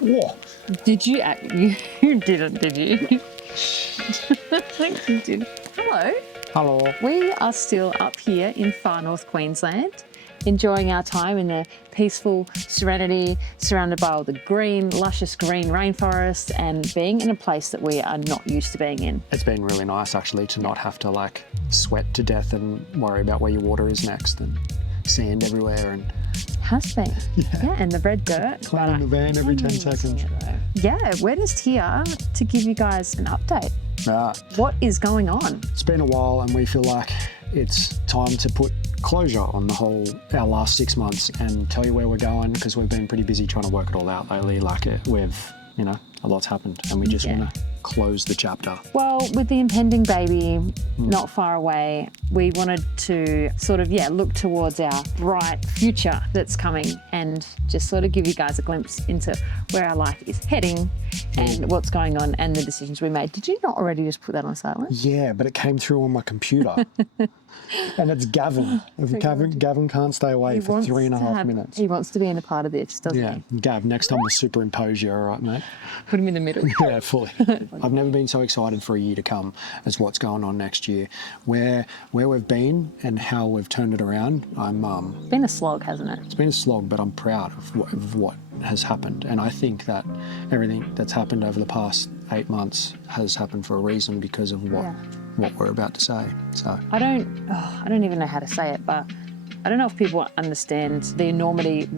Whoa. Did you? You didn't, did you? I think you did. Hello. Hello. We are still up here in Far North Queensland, enjoying our time in the peaceful serenity, surrounded by all the green, luscious green rainforest, and being in a place that we are not used to being in. It's been really nice actually to not have to like sweat to death and worry about where your water is next and sand everywhere and Has been. Yeah, and the red dirt. cleaning the van every 10 seconds. Yeah, we're just here to give you guys an update. Yeah. What is going on? It's been a while and we feel like it's time to put closure on our last 6 months and tell you where we're going, because we've been pretty busy trying to work it all out lately. Like a lot's happened and we just want to close the chapter. Well, with the impending baby not far away, we wanted to sort of, look towards our bright future that's coming and just sort of give you guys a glimpse into where our life is heading and what's going on and the decisions we made. Did you not already just put that on silent? Yeah, but it came through on my computer. And it's Gavin. Gavin can't stay away for 3.5 minutes. He wants to be in a part of this, doesn't he? Gav, next time we'll superimpose you, all right, mate? Put him in the middle. Yeah, fully. I've never been so excited for a year to come as what's going on next year. Where we've been and how we've turned it around, It's been a slog, hasn't it? It's been a slog, but I'm proud of what has happened. And I think that everything that's happened over the past 8 months has happened for a reason because of what we're about to say. So I don't even know how to say it, but I don't know if people understand the enormity,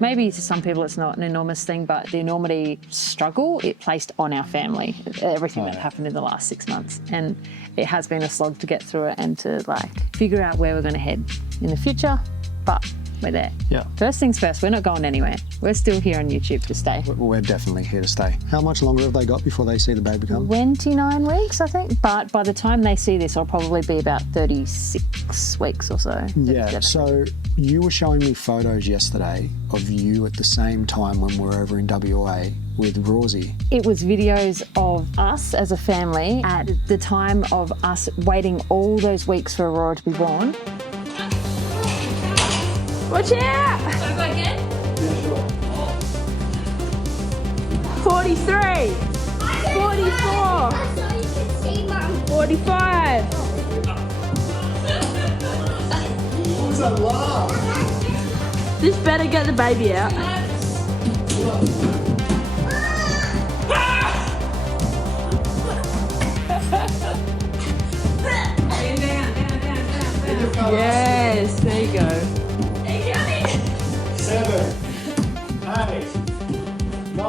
maybe to some people it's not an enormous thing, but the enormity struggle it placed on our family, everything that happened in the last 6 months. And it has been a slog to get through it and to figure out where we're going to head in the future, but we're there. Yeah. First things first, we're not going anywhere. We're still here on YouTube to stay. we're definitely here to stay. How much longer have they got before they see the baby come? 29 weeks, I think. But by the time they see this, it'll probably be about 36 weeks or so. Yeah, so you were showing me photos yesterday of you at the same time when we were over in WA with Rosie. It was videos of us as a family at the time of us waiting all those weeks for Aurora to be born. Watch out! Can I go again? Yeah, sure. 43, 44, 45. What was that laugh? This better get the baby out. Yes, there you go. 7, 8, 9.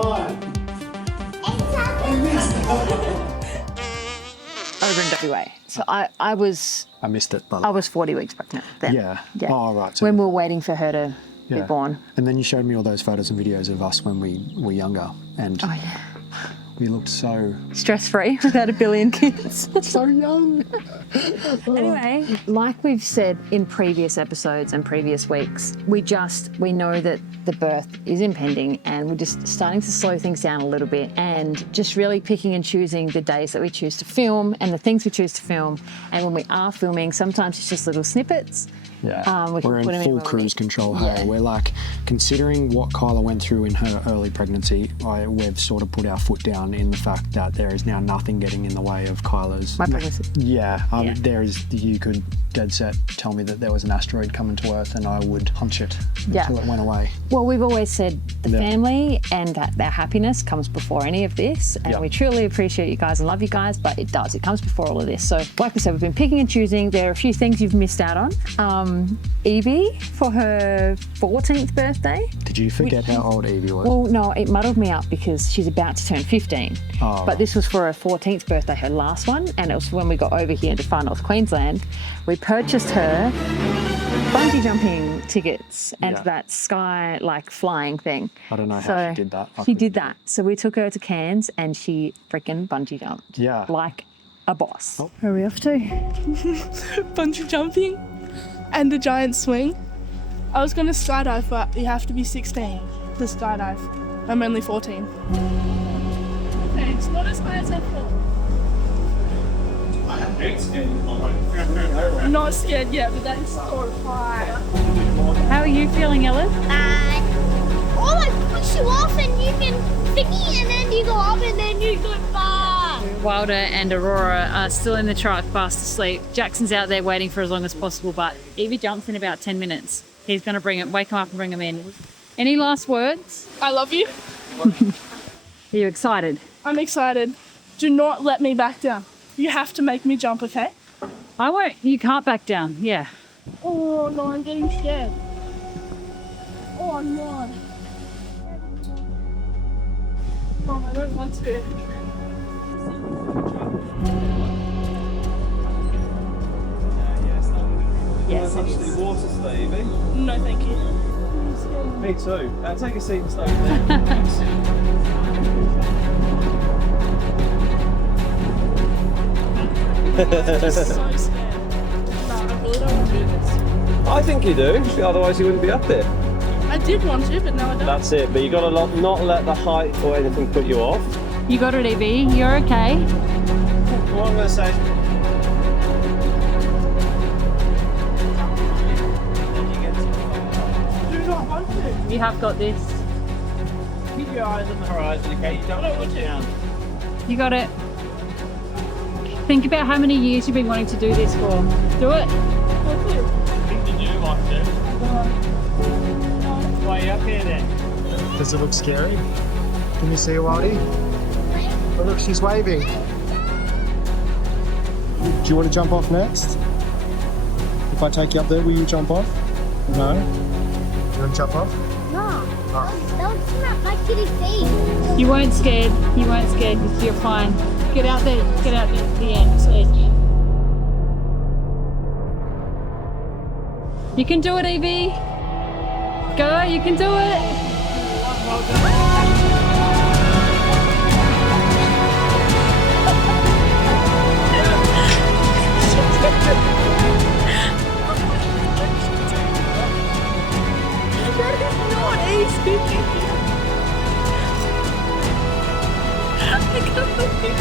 Over in WA. So I was missed it, by the way. I was 40 weeks pregnant then. Yeah. Oh, right. So when we were waiting for her to be born. And then you showed me all those photos and videos of us when we were younger. And we looked so... stress-free without a billion kids. so young. Anyway, like we've said in previous episodes and previous weeks, we know that the birth is impending and we're just starting to slow things down a little bit and just really picking and choosing the days that we choose to film and the things we choose to film. And when we are filming, sometimes it's just little snippets. Yeah, we're in full cruise control. Hey, we're like, considering what Kyla went through in her early pregnancy, we've sort of put our foot down in the fact that there is now nothing getting in the way of Kyla's... My pregnancy. You could dead set tell me that there was an asteroid coming to Earth and I would punch it until it went away. Well, we've always said the family and that their happiness comes before any of this, and we truly appreciate you guys and love you guys, but it comes before all of this. So like we said, we've been picking and choosing. There are a few things you've missed out on. Evie for her 14th birthday. Did you forget how old Evie was? Well, no, it muddled me up because she's about to turn 15. But this was for her 14th birthday, her last one, and it was when we got over here into Far North Queensland. We purchased her bungee jumping tickets and that sky flying thing. I don't know how she did that. She did that. So we took her to Cairns and she freaking bungee jumped. Yeah. Like a boss. Where are we off to? Bungee jumping and the giant swing. I was going to skydive, but you have to be 16 to skydive. I'm only 14. Okay, it's not as high as I thought. I'm not scared yet, but that is so high. How are you feeling, Ellen? Or I push you off and you can Wilder and Aurora are still in the truck, fast asleep. Jackson's out there waiting for as long as possible, but Evie jumps in about 10 minutes. He's going to wake him up and bring him in. Any last words? I love you. Are you excited? I'm excited. Do not let me back down. You have to make me jump, okay? I won't. You can't back down. Yeah. Oh no, I'm getting scared. Oh no. Mom, I don't want to. Yes. Actually, water today, Evie. No, thank you. Me too. Take a seat and stay there. I'm so scared. No, I really don't want to do this. I think you do, otherwise you wouldn't be up there. I did want to, but now I don't. That's it, but you got to not let the height or anything put you off. You got it, Evie. You're okay. What I'm going to say. Do not want to. You have got this. Keep your eyes on the horizon, okay? You don't look down. You got it. Think about how many years you've been wanting to do this for. Do it. I think you do want to. Why are you up here then? Does it look scary? Can you see her, Wildie? Oh, look, she's waving. Do you want to jump off next? If I take you up there, will you jump off? No? You want to jump off? No, don't snap my kitty face. You weren't scared. You weren't scared. You're fine. Get out there. Get out there to the edge. You can do it, Evie. Go. You can do it. That is not easy. I can't believe it.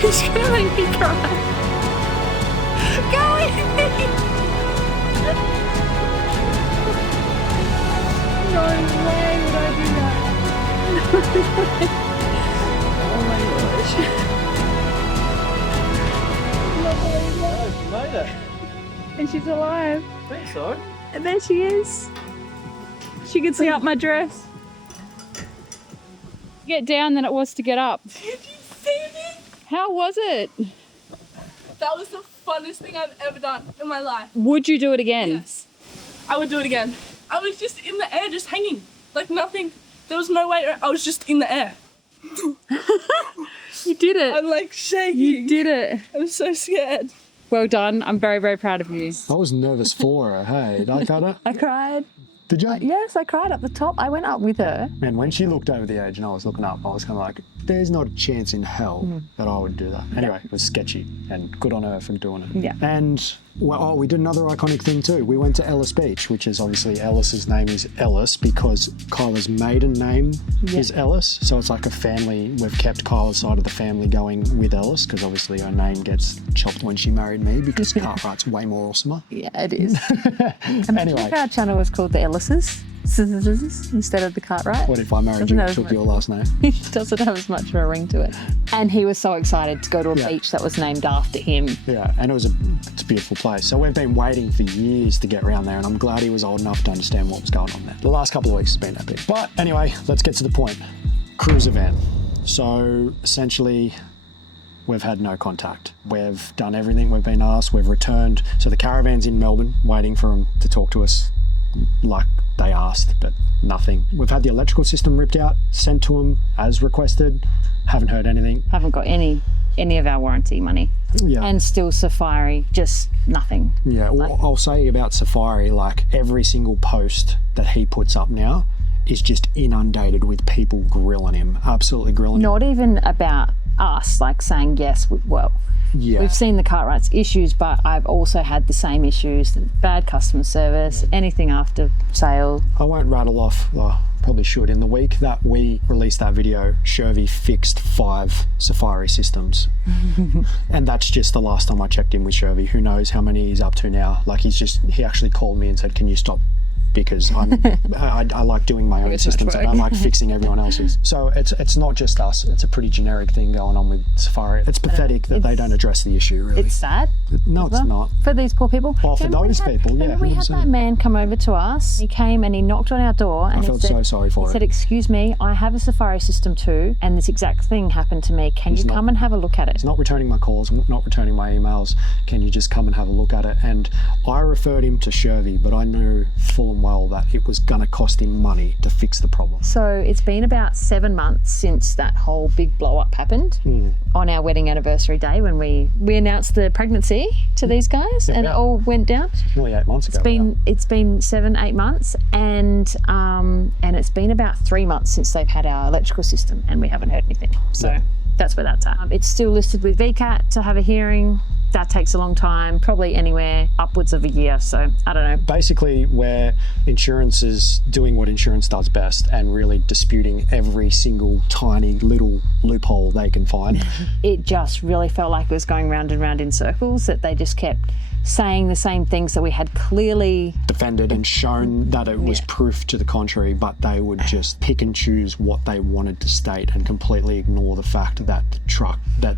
He's gonna make me cry. Go Evie. No way would I do that. No way. Oh my gosh. You made it. And she's alive. I think so. And there she is. She can see up my dress. Get down than it was to get up. Did you see me? How was it? That was the funnest thing I've ever done in my life. Would you do it again? Yes. I would do it again. I was just in the air, just hanging. Like nothing. There was no way. I was just in the air. You did it. I'm like shaking. You did it. I'm so scared. Well done. I'm very, very proud of you. I was nervous for her, hey. Did I cut her? I cried. Did you? Yes, I cried up the top. I went up with her. Man, when she looked over the edge and I was looking up, I was kind of like, there's not a chance in hell that I would do that. Anyway, it was sketchy and good on her for doing it. Yeah. And, well, we did another iconic thing too. We went to Ellis Beach, which is obviously Ellis's name is Ellis because Kyla's maiden name is Ellis. So it's like a family. We've kept Kyla's side of the family going with Ellis because obviously her name gets chopped when she married me because Cartwright's way more awesomer. Yeah, it is. Anyway. Our channel was called the Ellises instead of the Cartwright. What if I married you and took your last name? It doesn't have as much of a ring to it. And he was so excited to go to a beach that was named after him. Yeah, and it's a beautiful place. So we've been waiting for years to get around there, and I'm glad he was old enough to understand what was going on there. The last couple of weeks has been epic. But anyway, let's get to the point. CRZRVAN. So essentially, we've had no contact. We've done everything we've been asked. We've returned. So the caravan's in Melbourne, waiting for them to talk to us like they asked, but nothing. We've had the electrical system ripped out, sent to them as requested. Haven't heard anything. Haven't got any of our warranty money. Yeah. And still Safari, just nothing. Yeah, well, I'll say about Safari, like every single post that he puts up now is just inundated with people grilling him, absolutely grilling him. Not even about us, like saying yes, Yeah. we've seen the Cartwrights issues, but I've also had the same issues, bad customer service, anything after sale. I won't rattle off, well, probably should. In the week that we released that video, CRZRVAN fixed 5 Safari systems. And that's just the last time I checked in with CRZRVAN. Who knows how many he's up to now. Like he actually called me and said, can you stop because I like doing my own systems. I don't like fixing everyone else's. So it's not just us. It's a pretty generic thing going on with Safari. It's pathetic that they don't address the issue, really. It's sad. No, it's not. For these poor people. Oh, for those people, yeah. We had that man come over to us. He came and he knocked on our door and I felt so sorry for he it. said, "Excuse me, I have a Safari system too, and this exact thing happened to me. Can you come and have a look at it?" He's not returning my calls, not returning my emails. Can you just come and have a look at it? And I referred him to CRZRVAN, but I knew full and well that it was going to cost him money to fix the problem. So it's been about 7 months since that whole big blow up happened on our wedding anniversary day when we announced the pregnancy to these guys and it all went down. Nearly 8 months ago. It's been 7-8 months and it's been about 3 months since they've had our electrical system and we haven't heard anything. So that's where that's at. It's still listed with VCAT to have a hearing. That takes a long time, probably anywhere upwards of a year. So I don't know. Basically, where insurance is doing what insurance does best and really disputing every single tiny little loophole they can find. It just really felt like it was going round and round in circles, that they just kept saying the same things that we had clearly defended and shown that it was proof to the contrary, but they would just pick and choose what they wanted to state and completely ignore the fact that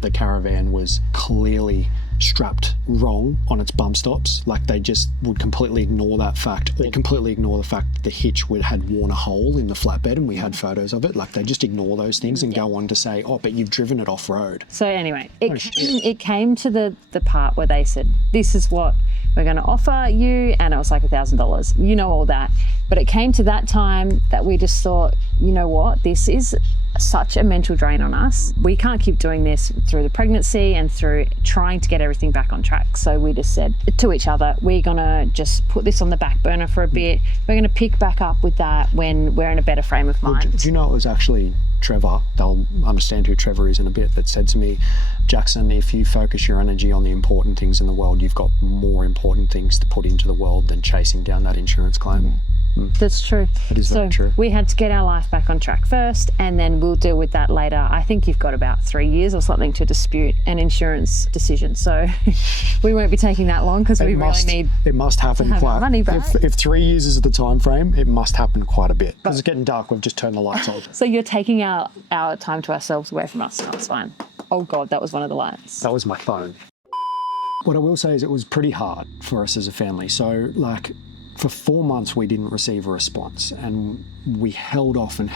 the Caravan was clearly strapped wrong on its bump stops. Like they just would completely ignore that fact, or completely ignore the fact that the hitch had worn a hole in the flatbed and we had photos of it. Like they just ignore those things and go on to say, oh, but you've driven it off road. So anyway, it came to the part where they said, this is what we're going to offer you, and it was like $1,000. You know all that. But it came to that time that we just thought, you know what, this is such a mental drain on us. We can't keep doing this through the pregnancy and through trying to get everything back on track. So we just said to each other, we're going to just put this on the back burner for a bit. We're going to pick back up with that when we're in a better frame of mind. Do you know it was actually Trevor, they'll understand who Trevor is in a bit, that said to me, Jackson, if you focus your energy on the important things in the world, you've got more important things to put into the world than chasing down that insurance claim. That's true. That is very true. We had to get our life back on track first, and then we'll deal with that later. I think you've got about 3 years or something to dispute an insurance decision, so we won't be taking that long because we really need. It must happen have our money back. If 3 years is the time frame, it must happen quite a bit. Because it's getting dark. We've just turned the lights off. So you're taking our time to ourselves away from us. No, it's fine. Oh God, that was one of the lights. That was my phone. What I will say is it was pretty hard for us as a family. So like, for 4 months we didn't receive a response, and we held off and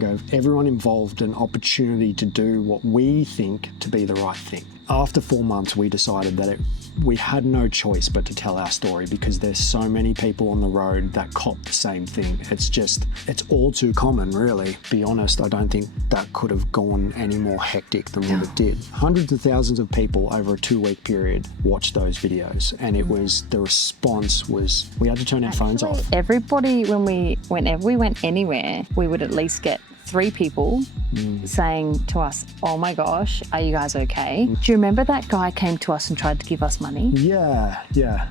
gave everyone involved an opportunity to do what we think to be the right thing. After 4 months we decided that we had no choice but to tell our story, because there's so many people on the road that cop the same thing. It's all too common, really. To be honest, I don't think that could have gone any more hectic than what it did. Hundreds of thousands of people over a 2-week period watched those videos, and the response was, we had to turn our phones off. Everybody, whenever we went anywhere, we would at least get 3 people saying to us, oh my gosh, are you guys okay? Do you remember that guy came to us and tried to give us money? Yeah.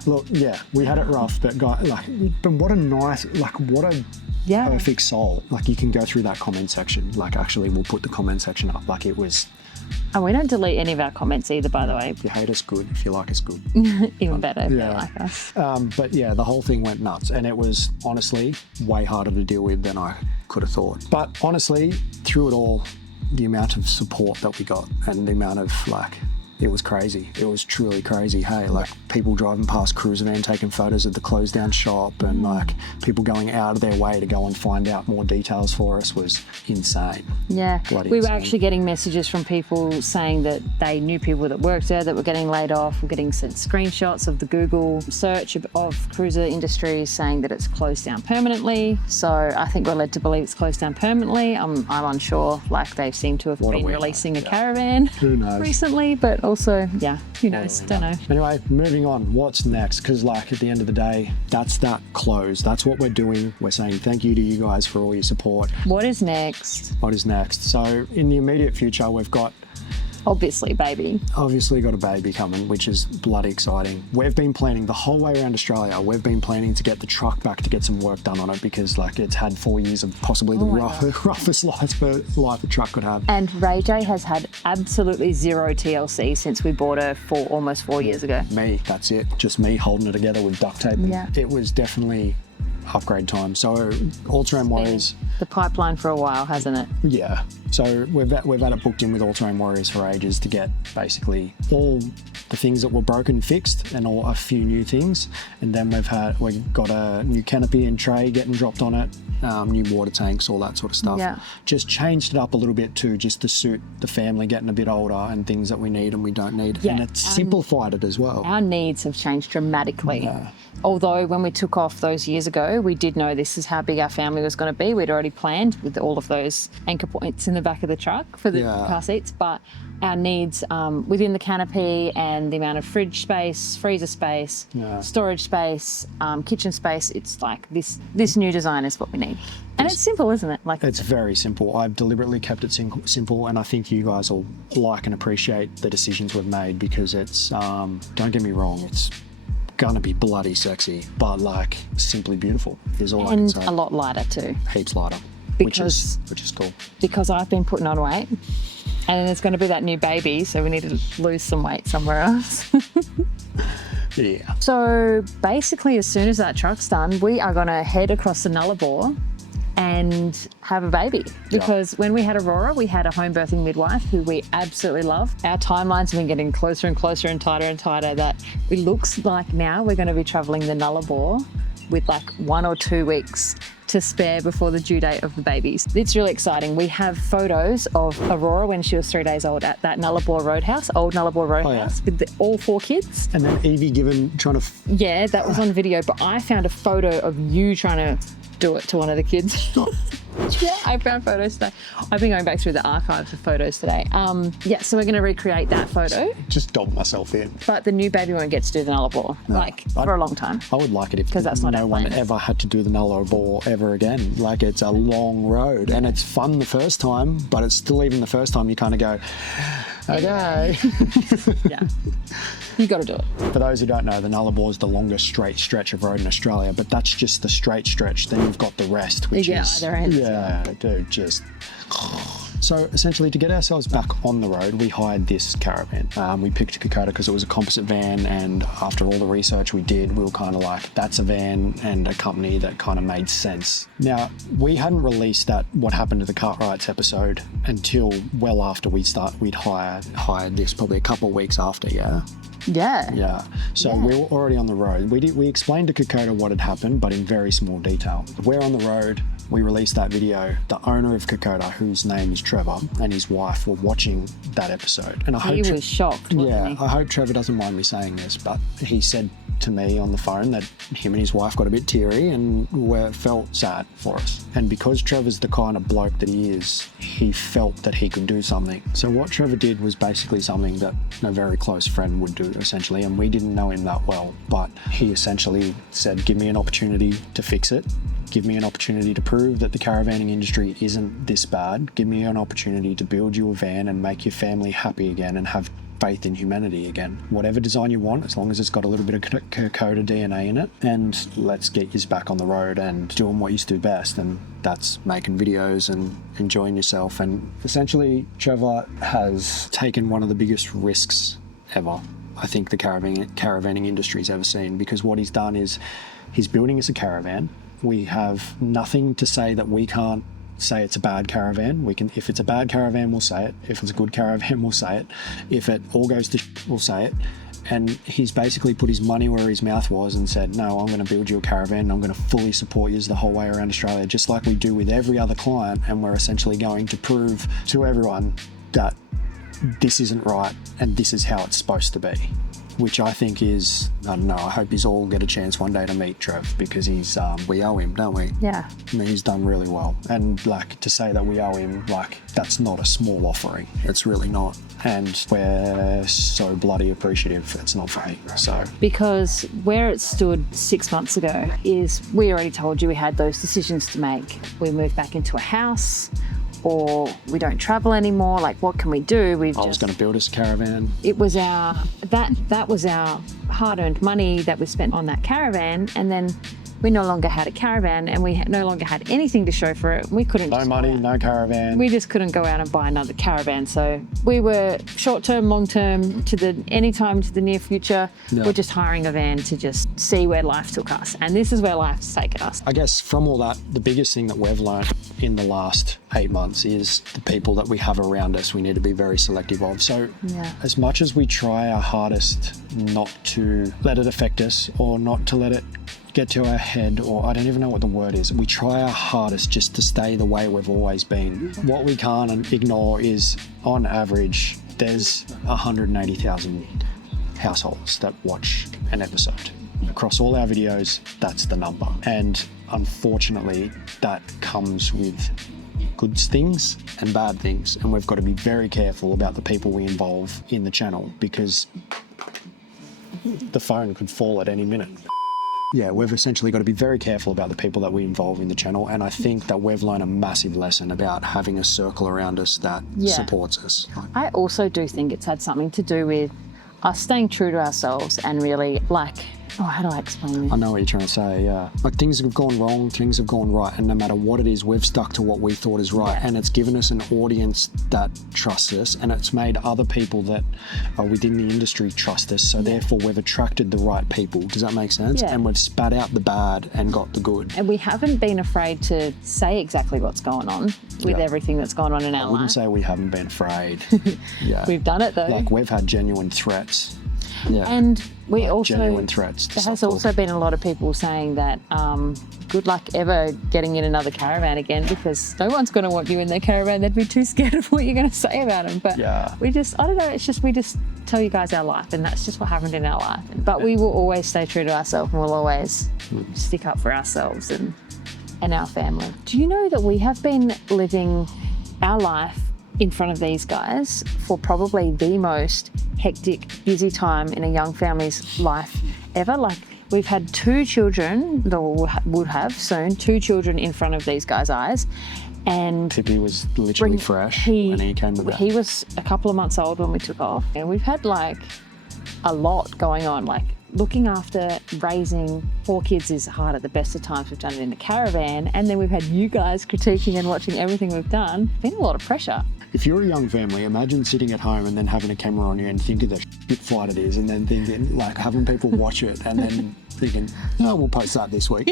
Look, we had it rough, but but what a nice, what a perfect soul. Like, you can go through that comment section. Like, actually, we'll put the comment section up. Like, it was. And we don't delete any of our comments either, by the way. If you hate us, good. If you like us, good. Even better if you like us. But yeah, the whole thing went nuts, and it was honestly way harder to deal with than I could have thought. But honestly, through it all, the amount of support that we got and the amount of it was crazy. It was truly crazy. Hey, people driving past CRZRVAN taking photos of the closed down shop, and people going out of their way to go and find out more details for us was insane. Yeah, Bloody we insane. were actually getting messages from people saying that they knew people that worked there that were getting laid off. We're getting sent screenshots of the Google search of cruiser industries saying that it's closed down permanently. So I think we're led to believe it's closed down permanently. I'm unsure. They seem to have been releasing a Caravan recently, but also, who knows? Don't know. Anyway, moving on. What's next? Because at the end of the day, that's that close. That's what we're doing. We're saying thank you to you guys for all your support. What is next? So in the immediate future, we've got obviously got a baby coming, which is bloody exciting. We've been planning the whole way around Australia. We've been planning to get the truck back to get some work done on it, because it's had 4 years of possibly the roughest life a truck could have. And Ray J has had absolutely zero TLC since we bought her almost 4 years ago. That's it. Just me holding it together with duct tape. Yeah. It was definitely upgrade time. So All-Terrain Warriors, The pipeline for a while, hasn't it? yeah. So we've had it booked in with All-Terrain Warriors for ages to get basically all the things that were broken fixed and a few new things. And then we've got a new canopy and tray getting dropped on it, new water tanks, all that sort of stuff. Yeah. Just changed it up a little bit too, just to suit the family getting a bit older and things that we need and we don't need. Yeah, And it's simplified it as well. Our needs have changed dramatically. Yeah. Although when we took off those years ago, we did know this is how big our family was going to be. We'd already planned with all of those anchor points in the back of the truck for the car seats, but our needs within the canopy and the amount of fridge space, freezer space, storage space, kitchen space, it's like this new design is what we need. And it's simple, isn't it? Like, it's very simple. I've deliberately kept it simple, and I think you guys will like and appreciate the decisions we've made, because it's, don't get me wrong, it's gonna be bloody sexy, but like simply beautiful is all I can and say. a lot lighter too. Heaps lighter, which is cool. Because I've been putting on weight, and there's going to be that new baby, so we need to lose some weight somewhere else. Yeah. So basically, as soon as that truck's done, we are going to head across the Nullarbor and have a baby. Because when we had Aurora, we had a home birthing midwife who we absolutely love. Our timelines have been getting closer and closer and tighter, that it looks like now we're going to be travelling the Nullarbor with like 1 or 2 weeks to spare before the due date of the babies. It's really exciting. We have photos of Aurora when she was 3 days old at that Nullarbor Roadhouse, old Nullarbor Roadhouse, with all 4 kids. And then Evie trying to... Yeah, that was on video, but I found a photo of you trying to do it to one of the kids. Yeah, I found photos today. I've been going back through the archives of photos today. Yeah, so we're going to recreate that photo. Just dob myself in. But the new baby won't get to do the Nullarbor, for a long time. I would like it if that's not no our one plans. ever had to do the Nullarbor ever again. Like, it's a long road, and it's fun the first time, but it's still, even the first time, you kind of go, okay. Yeah, you got to do it. For those who don't know, the Nullarbor is the longest straight stretch of road in Australia, but that's just the straight stretch. Then you've got the rest, which is... either end. Yeah, dude, just... So essentially, to get ourselves back on the road, we hired this caravan. We picked Kokoda because it was a composite van, and after all the research we did, we were kind of like, that's a van and a company that kind of made sense. Now, we hadn't released that What Happened to the Cartwrights episode until well after we'd hired this, probably a couple of weeks after, yeah? Yeah. Yeah. So we were already on the road. We explained to Kokoda what had happened, but in very small detail. We're on the road. We released that video. The owner of Kokoda, whose name is Trevor, and his wife were watching that episode. And I hope He was shocked, wasn't he? I hope Trevor doesn't mind me saying this, but he said to me on the phone that him and his wife got a bit teary and felt sad for us. And because Trevor's the kind of bloke that he is, he felt that he could do something. So what Trevor did was basically something that a very close friend would do, essentially, and we didn't know him that well, but he essentially said, give me an opportunity to fix it. Give me an opportunity to prove that the caravanning industry isn't this bad. Give me an opportunity to build you a van and make your family happy again and have faith in humanity again. Whatever design you want, as long as it's got a little bit of Kokoda DNA in it, and let's get you back on the road and doing what you do best, and that's making videos and enjoying yourself. And essentially, Trevor has taken one of the biggest risks ever I think the caravanning industry's ever seen, because what he's done is he's building us a caravan. We have nothing to say that we can't say it's a bad caravan. We can, if it's a bad caravan, we'll say it. If it's a good caravan, we'll say it. If it all goes to shit, we'll say it. And he's basically put his money where his mouth was and said, no, I'm going to build you a caravan and I'm going to fully support you the whole way around Australia, just like we do with every other client. And we're essentially going to prove to everyone that this isn't right and this is how it's supposed to be. Which I think is, I don't know, I hope he's all get a chance one day to meet Trev, because he's, we owe him, don't we? Yeah. I mean, he's done really well. And like, to say that we owe him, like, that's not a small offering. It's really not. And we're so bloody appreciative. It's not funny, so. Because where it stood 6 months ago is, we already told you we had those decisions to make. We moved back into a house, or we don't travel anymore. Like, what can we do? I was going to build us a caravan. It was that was our hard-earned money that we spent on that caravan, and then we no longer had a caravan and we no longer had anything to show for it. We couldn't. No money, no caravan. We just couldn't go out and buy another caravan. So we were short-term, long-term, anytime to the near future. Yeah. We're just hiring a van to just see where life took us. And this is where life's taken us. I guess from all that, the biggest thing that we've learned in the last 8 months is the people that we have around us, we need to be very selective of. So as much as we try our hardest not to let it affect us or not to let it get to our head, or I don't even know what the word is, we try our hardest just to stay the way we've always been. What we can't ignore is, on average, there's 180,000 households that watch an episode. Across all our videos, that's the number. And unfortunately, that comes with good things and bad things. And we've got to be very careful about the people we involve in the channel, because the phone could fall at any minute. Yeah, we've essentially got to be very careful about the people that we involve in the channel. And I think that we've learned a massive lesson about having a circle around us that supports us. I also do think it's had something to do with us staying true to ourselves and really how do I explain this? I know what you're trying to say, yeah. Like, things have gone wrong, things have gone right, and no matter what it is, we've stuck to what we thought is right. And it's given us an audience that trusts us, and it's made other people that are within the industry trust us, so therefore we've attracted the right people. Does that make sense? Yeah. And we've spat out the bad and got the good. And we haven't been afraid to say exactly what's going on with everything that's gone on in our life. I wouldn't say we haven't been afraid. Yeah. We've done it though. Like, we've had genuine threats. Yeah. And we also, genuine threats. there has also been a lot of people saying that good luck ever getting in another caravan again, because no one's going to want you in their caravan. They'd be too scared of what you're going to say about them. But we just, I don't know, it's just, we just tell you guys our life, and that's just what happened in our life. But we will always stay true to ourselves, and we'll always stick up for ourselves and our family. Do you know that we have been living our life in front of these guys for probably the most hectic, busy time in a young family's life ever? Like, we've had 2 children, or would have soon, 2 children in front of these guys' eyes. And Tippy was literally fresh when he came to that. He was a couple of months old when we took off. And we've had like a lot going on. Like, looking after, raising 4 kids is hard at the best of times. We've done it in the caravan, and then we've had you guys critiquing and watching everything we've done. It's been a lot of pressure. If you're a young family, imagine sitting at home and then having a camera on you and think of the shit flight it is, and then thinking, like, having people watch it and then thinking, oh, we'll post that this week.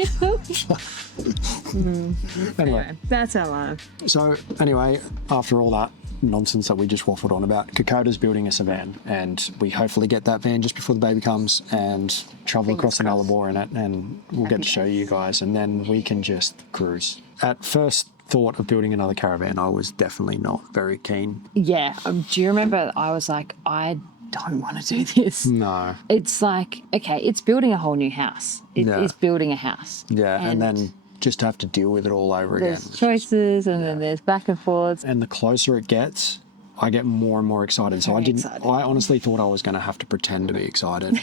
Anyway, that's our life. So anyway, after all that nonsense that we just waffled on about, Kokoda's building us a van, and we hopefully get that van just before the baby comes and travel across the Nullarbor in it, and we'll get to show you guys, and then we can just cruise. At first thought of building another caravan, I was definitely not very keen. Yeah. Do you remember I was like, I don't want to do this. No. It's like, okay, it's building a whole new house. It is building a house. Yeah, and then just have to deal with it all over again. There's choices, and then there's back and forths. And the closer it gets, I get more and more excited. So I honestly thought I was going to have to pretend to be excited.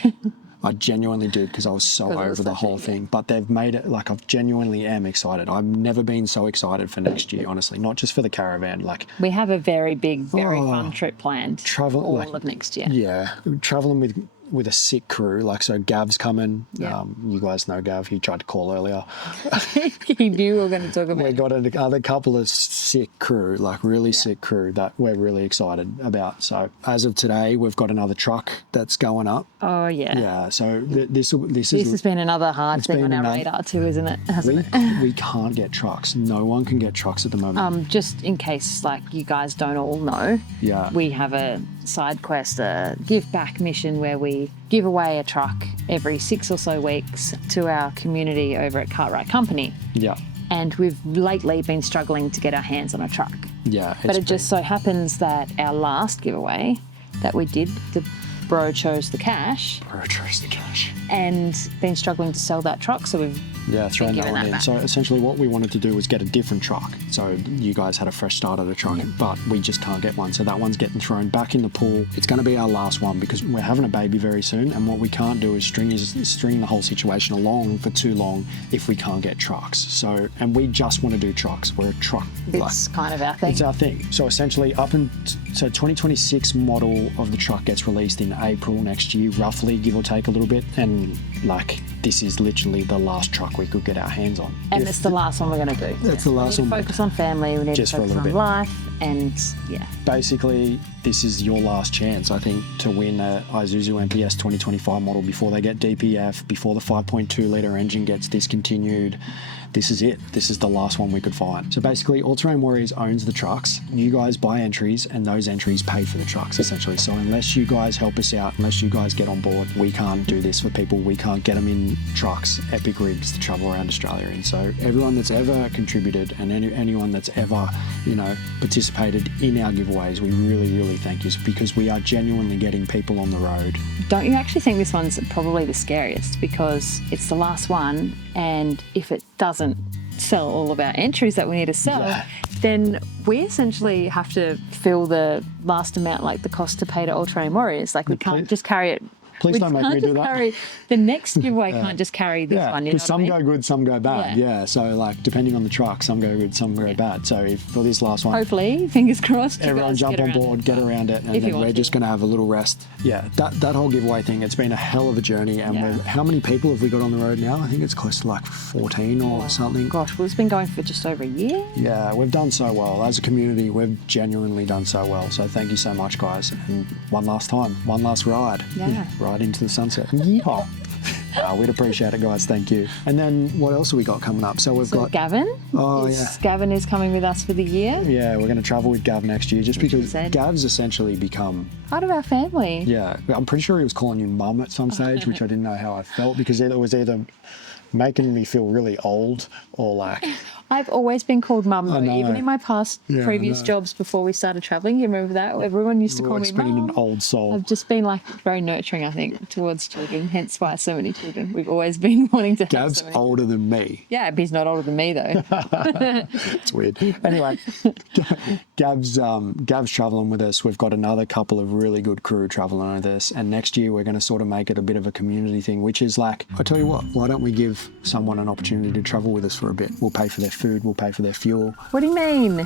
I genuinely do, because I was so over the whole thing. But they've made it like I genuinely am excited. I've never been so excited for next year, honestly. Not just for the caravan. Like, we have a very big, very fun trip planned all of next year. Yeah, traveling with a sick crew. Like, so Gav's coming. You guys know Gav. He tried to call earlier. He knew we were going to talk about. We got another couple of sick crew, like really sick crew that we're really excited about. So as of today, we've got another truck that's going up. Oh yeah. Yeah. So this has been another hard thing on our radar too, isn't it? We can't get trucks. No one can get trucks at the moment. Just in case, like, you guys don't all know. Yeah. We have a side quest, a Giveback Mission, where we give away a truck every 6 or so weeks to our community over at Cartwright Company. Yeah. And we've lately been struggling to get our hands on a truck. Yeah. But it just so happens that our last giveaway that we did, the bro chose the cash. And been struggling to sell that truck, so we've thrown that one in. So essentially what we wanted to do was get a different truck. So you guys had a fresh start of the truck, but we just can't get one. So that one's getting thrown back in the pool. It's going to be our last one, because we're having a baby very soon, and what we can't do is string the whole situation along for too long if we can't get trucks. So, and we just want to do trucks. We're a truck. It's kind of our thing. It's our thing. So essentially, up So 2026 model of the truck gets released in April next year, roughly, give or take a little bit. And like, this is literally the last truck we could get our hands on. And it's the last one we're going to do. It's the last one. We need to focus on family, we need Just to for a focus little on bit. life, and yeah. Basically, this is your last chance, I think, to win a Isuzu MPS 2025 model before they get DPF, before the 5.2 litre engine gets discontinued. This is it. This is the last one we could find. So basically, All Terrain Warriors owns the trucks. You guys buy entries, and those entries pay for the trucks, essentially. So unless you guys help us out, unless you guys get on board, we can't do this for people. We can't get them in trucks, epic rigs to travel around Australia in. So everyone that's ever contributed and anyone that's ever, you know, participated in our giveaways, we really, really thank you, because we are genuinely getting people on the road. Don't you actually think this one's probably the scariest, because it's the last one, and if it doesn't sell all of our entries that we need to sell, then we essentially have to fill the last amount, like the cost to pay to All Terrain Warriors. Like, we can't just carry it. Please don't make me do that. Carry, the next giveaway can't just carry this one. You know because some what I mean? go good, some go bad. Yeah. Yeah. So like, depending on the truck, some go good, some go bad. So if for this last one, Hopefully, fingers crossed, you everyone guys jump get on around board, it. get around it, and If you then want we're just to. going to have a little rest. Yeah, that whole giveaway thing, it's been a hell of a journey. And Yeah. how many people have we got on the road now? I think it's close to like 14 or something. Gosh, well, it's been going for just over a year. Yeah, we've done so well. As a community, we've genuinely done so well. So thank you so much, guys. And one last time, one last ride. Yeah. Right into the sunset. Yeehaw. We'd appreciate it, guys. Thank you. And then what else have we got coming up? So we've got Gavin. Oh, yeah. Gavin is coming with us for the year. Yeah, we're going to travel with Gav next year, just because said. Gav's essentially become, Part of our family. yeah, I'm pretty sure he was calling you mum at some stage, which I didn't know how I felt, because it was either making me feel really old or like, I've always been called mum, though, know. even in my past Yeah, I previous know. jobs before we started travelling. You remember that? Everyone used to call always me been mum. an old soul. I've just been like very nurturing, I think, towards children, hence why so many children. We've always been wanting to have Gav's so many. older than me. Yeah, but he's not older than me, though. It's weird. Anyway, Gav's traveling with us. We've got another couple of really good crew traveling with us, and next year we're going to sort of make it a bit of a community thing, which is like, I tell you what, why don't we give someone an opportunity to travel with us for a bit? We'll pay for their food, we'll pay for their fuel. What do you mean?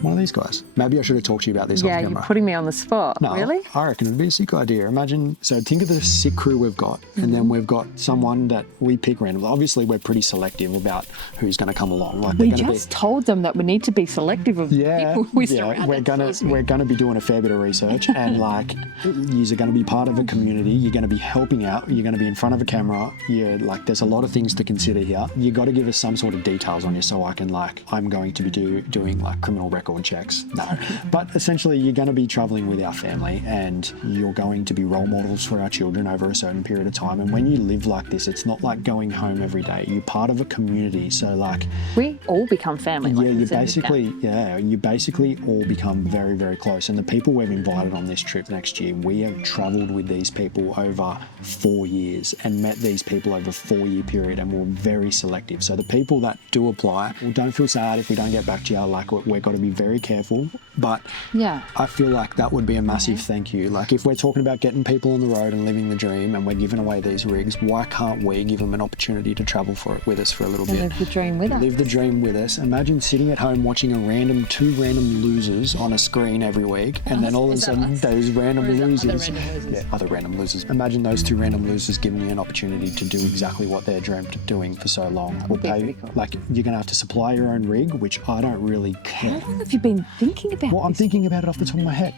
One of these guys. Maybe I should have talked to you about this Yeah, off you're camera. putting me on the spot. No, Really? I reckon it'd be a sick idea. Imagine, so think of the sick crew we've got, and then we've got someone that we pick randomly. Obviously, we're pretty selective about who's going to come along. Like, We they're going to just told them that we need to be selective of people we surround we're gonna be doing a fair bit of research, and like, you're going to be part of a community. You're going to be helping out. You're going to be in front of a camera. You're like, there's a lot of things to consider here. You got to give us some sort of details on you, so I can like, I'm going to be doing like criminal record checks. No, but essentially, you're going to be traveling with our family, and you're going to be role models for our children over a certain period of time. And when you live like this, it's not like going home every day. You're part of a community, so like, We all become family. like yeah, we you said with Gav. you basically all become very, very close. And the people we've invited on this trip next year, we have travelled with these people over 4 years and met these people over a 4-year period, and we're very selective. So the people that do apply, well, don't feel sad if we don't get back to you. Like, we've got to be very careful, but Yeah. I feel like that would be a massive thank you. Like, if we're talking about getting people on the road and living the dream, and we're giving away these rigs, why can't we give them an opportunity to travel for it with us for a little And bit? live the dream with us. Live the dream with us. Imagine sitting at home watching two random losers on a screen every week, and then all of a Is that sudden us? those random Or is that other losers, random losers? yeah, other random losers. Imagine those two random losers giving you an opportunity to do exactly what they're dreamt of doing for so long. would be pretty cool. Like, you're gonna have to supply your own rig, which I don't really care. How long have you been thinking about Well, I'm this? thinking about it off the top of my head.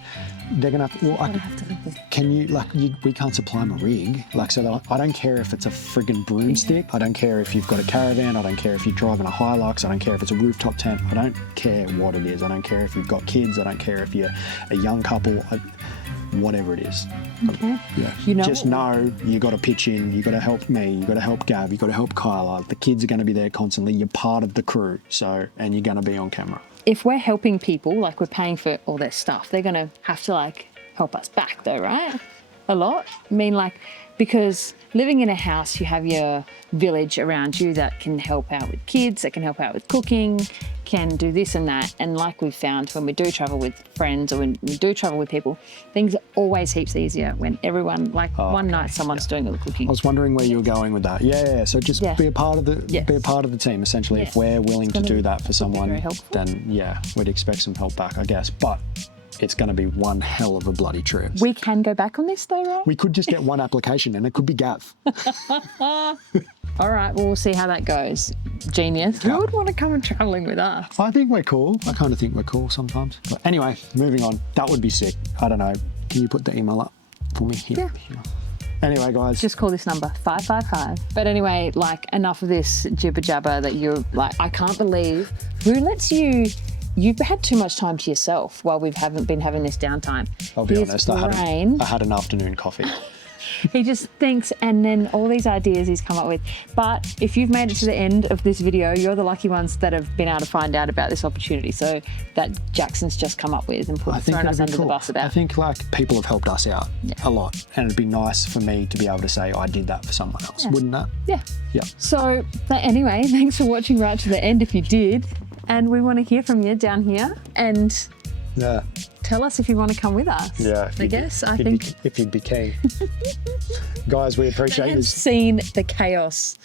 They're gonna have to, well, I have to live this. can you, like, we can't supply them a rig. Like, so that I don't care if it's a friggin' broomstick. I don't care if you've got a caravan. I don't care if you're driving a Hilux. I don't care if it's a rooftop tent. I don't care what it is. I don't care if you've got kids. I don't care if you're a young couple. Whatever it is. Okay. Yeah. You know Just what- know you got to pitch in. You got to help me. You got to help Gav. You got to help Kyla. The kids are going to be there constantly. You're part of the crew. So, and you're going to be on camera. If we're helping people, like we're paying for all their stuff, they're going to have to like help us back though, right? A lot. I mean, like, because living in a house, you have your village around you that can help out with kids, that can help out with cooking, can do this and that. And like we've found when we do travel with friends or when we do travel with people, things are always heaps easier when everyone, like one night someone's doing all the cooking. I was wondering where you were going with that. Yeah. So just Yeah. be a part of the Yes. be a part of the team. Essentially, if Yes. we're willing to gonna do be- that for someone, very helpful. then yeah, we'd expect some help back, I guess. But it's going to be one hell of a bloody trip. We can go back on this though, right? We could just get one application and it could be Gav. All right, well, we'll see how that goes. Genius. Who would want to come and traveling with us? I think we're cool. I kind of think we're cool sometimes. But anyway, moving on. That would be sick. I don't know. Can you put the email up for me? Here. Yeah. Here. Anyway, guys. Just call this number 555. But anyway, like, enough of this jibber jabber that you're like, I can't believe who lets you. You've had too much time to yourself while we haven't been having this downtime. I'll be His honest. brain, I had an afternoon coffee. he just thinks, and then all these ideas he's come up with. But if you've made it to the end of this video, you're the lucky ones that have been able to find out about this opportunity. So that Jackson's just come up with and thrown us under the bus about. I think like people have helped us out a lot, and it'd be nice for me to be able to say I did that for someone else, wouldn't that? Yeah. Yeah. So anyway, thanks for watching right to the end if you did. And we want to hear from you down here and Yeah. tell us if you want to come with us. Yeah. I guess. I think if you'd be keen. Guys, we appreciate I've this. seen the chaos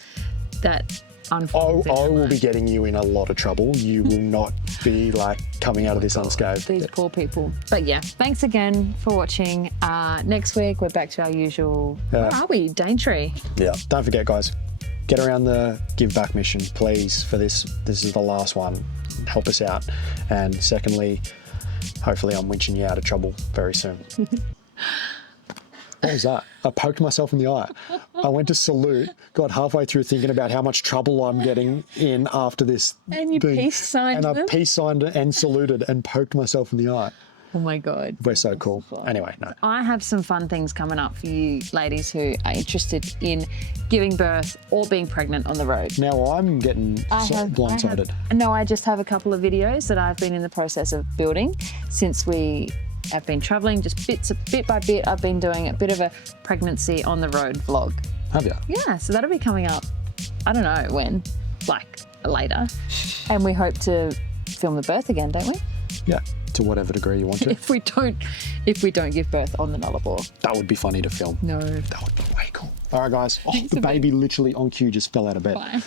that unfolds. I will be getting you in a lot of trouble. You will not be like coming out of this unscathed. These poor people. But yeah, thanks again for watching. Next week, we're back to our usual, where are we? Daintree. Yeah. Don't forget, guys, get around the Giveback Mission, please, for this. This is the last one. Help us out. And secondly, hopefully I'm winching you out of trouble very soon. What was that? I poked myself in the eye. I went to salute, got halfway through thinking about how much trouble I'm getting in after this And you thing. peace signed And them? I peace signed it and saluted and poked myself in the eye. Oh my God. We're so cool. Anyway, no. I have some fun things coming up for you ladies who are interested in giving birth or being pregnant on the road. Now I'm getting blindsided. No, I just have a couple of videos that I've been in the process of building since we have been traveling, just bit by bit. I've been doing a bit of a pregnancy on the road vlog. Have you? Yeah, so that'll be coming up, I don't know when, like later. And we hope to film the birth again, don't we? Yeah, to whatever degree you want to. If we don't give birth on the Nullarbor. That would be funny to film. No. That would be way cool. All right, guys. Oh, the baby literally on cue just fell out of bed. Bye.